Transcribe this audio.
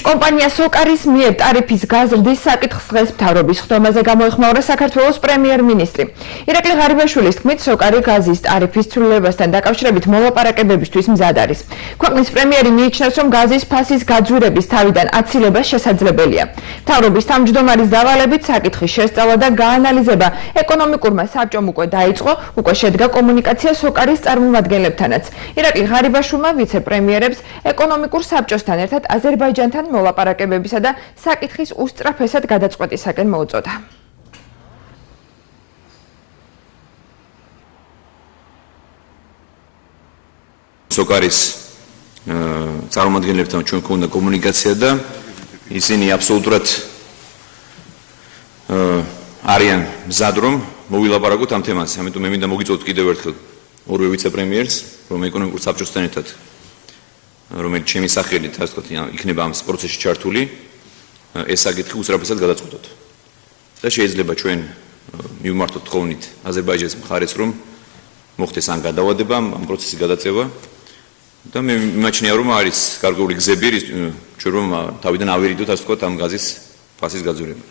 კომპანია სოკარის მიერ ტარიფის გაზრდის საკითხს დღეს მთავრობის ხდომაზე გამოეხმაურა საქართველოს პრემიერ-მინისტრი. ირაკლი ღარიბაშვილის თქმით, სოკარი გაზის ტარიფის ცვლილებასთან დაკავშირებით მოლაპარაკებებისთვის მზად არის. ქვეყნის პრემიერი მიიჩნევს, რომ გაზის ფასის გაძვირების თავიდან აცილება შესაძლებელია. მთავრობის თავმჯდომარის დავალებით საკითხის შესწავლა და გაანალიზება ეკონომიკურმა საბჭომ უკვე დაიწყო, უკვე შედგა კომუნიკაცია სოკარის წარმომადგენლებთანაც. ირაკლი ღარიბაშვილმა ვიცე-პრემიერებს ეკონომიკურ საბჭოსთან ერთად აზერბაიჯანთან მოლაპარაკებებისა და საკითხის უსწრაფესად გადაწყვეტისაკენ მოუწოდა. სოკარის წარმომადგენლებთან ჩვენ გვქონდა კომუნიკაცია და ისინი აბსოლუტურად არიან მზად რომ მოვილაპარაკოთ ამ თემაზე. ამიტომ მე მინდა მოგიწოდოთ კიდევ ერთხელ ორივე ვიცე-პრემიერს, რომ ეკონომიკურ საბჭოსთან ერთად რომელიც ჩემი სახელით, ასე ვთქვათ, იქნება ამ პროცესში ჩართული, ეს საკითხი უსწრაფესად გადაწყვეტოთ. და შეიძლება ჩვენ მივმართოთ თხოვნით აზერბაიჯანის მხარეს, რომ მოხდეს ან გადავადება, ამ პროცესის გადაწევა. და მე მიმაჩნია, რომ არის გარკვეული გზები, ჩვენ რომ თავიდან ავერიდოთ, ასე ვთქვათ, ამ გაზის ფასის გაძვირება.